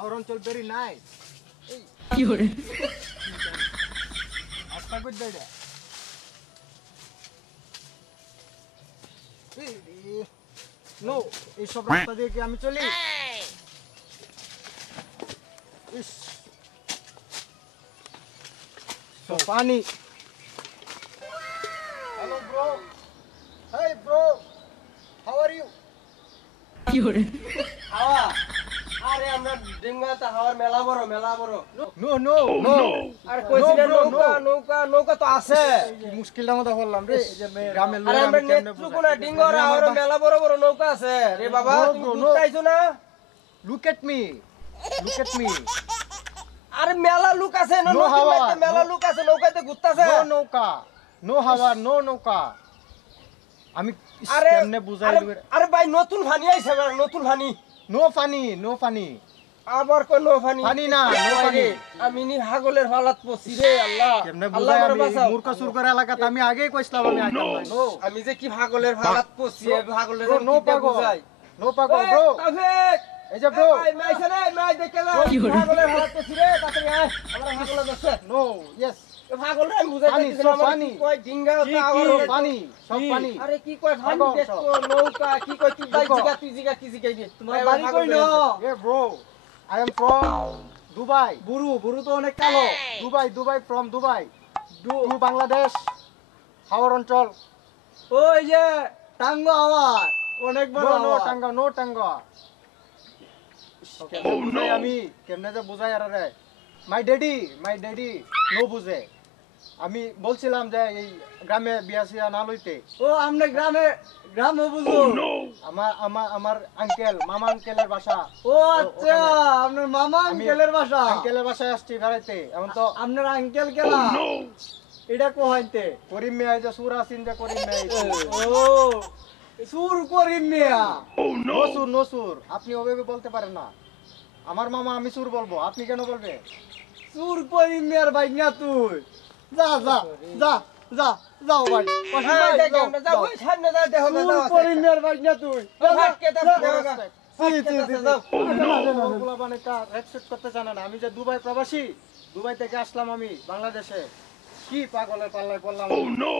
our অঞ্চল very nice. কি হরে আস্তা কই দেড়ে নো এই সব রাস্তা দিয়ে কি আমি চলি ইস তো পানি hello bro hey bro how are you কি হরে হাওয়া আরে আমরা ডিঙ্গাতে হাওয়ার মেলা বড় নো নো নো আর কইছিলেন No, bro, নৌকা no. নৌকা নৌকা তো আছে মুশকিলটা মতো বললাম রে এই যে গ্রামের আরে লোক আমরা আমি কেমনে নেত্রকোনা ডিঙ্গর হাওয়ার মেলা বড় নৌকা আছে রে বাবা No, তুমি bro, no. ঘুরতে আইছো না লুক এট মি আরে মেলা লোক আছে না No হাওয়া, মেলা no. লোক আছে নৌকাতে ঘুরতাছে নো নৌকা নো হাওয়া নো নৌকা আমি আরে কেমনে বুঝাই আরে- আরে ভাই নতুন ফানি আইছে এবার নতুন ফানি নো ফানি আবার কোন ফানি ফানি না, no ফানি। আমি নি হাগলের হালাত পছি রে আল্লাহ কেমনে আল্লাহ বুঝাই আমার আমি বাঁচাও। মূর্খ সুরকর এলাকাতে আমি আগেই কইছিলাম আমি আইতাম না নো আমি যে কি ভাগলের হালাত পছি ভাগলের ব্রো নো পাগল নো পাগল ব্রো এই যে ব্রো কি হলো? ভাগলের হালাত পছি রে তাড়াতাড়ি আয় আমার ভাগলের দছে নো ইয়েস ভাগলের আমি বুঝাই পানি, দিছিলাম সব পানি। কই ডিঙ্গা কি তো আবার কি ওরে তো- পানি সব পানি আরে কি কয় ভানি ভাগল দেখো সব। নৌকা কি কয় তুই দেখো। তুই জিগা কি জিগাই দে তোমার বাড়ি কই ন? এ bro I am from Dubai বুড়ু তো অনেক কালো। Dubai from Dubai to Bangladesh হাওর অঞ্চল ওই যে টাঙ্গ আওয়ার অনেক বড় নো আওয়ার। টাঙ্গা নো টাঙ্গা আমি কেমনে যে বুঝাই আর রে মাই ড্যাডি নো বুঝে আমি বলছিলাম যে এই গ্রামে বিয়া সিয়া না লইতে ও আমনে গ্রামে বুঝো। আমার আঙ্কেল মামা আঙ্কেলের বাসা ও আচ্ছা আপনার মামা আঙ্কেলের বাসা। আঙ্কেলের বাসায় আসছি বেড়াইতে এখন তো আপনার আঙ্কেল কেলা এটা কোহাইতে। করিম মেয়ে যে সুর আসিন যে করিম মেয়ে ও সুর করিম মিয়া। নো সুর আপনি ওভাবে বলতে পারেন না আমার মামা আমি সুর বলবো আপনি কেন বলবে সুর করিম মিয়ার ভাই না তুই। যা যাও ভাই। হ্যাঁ দেখো আমরা যাও ওই সামনে যাও দেখো না সুর যাও করিম মিয়ার ভাই না তুই। যা, যা, ভাটকে যা। দেখো দেখো গা। রেসপেক্ট করতে জানে না আমি যে দুবাই প্রবাসী দুবাই থেকে আসলাম আমি বাংলাদেশে কি পাগলের পাল্লায় পড়লাম নো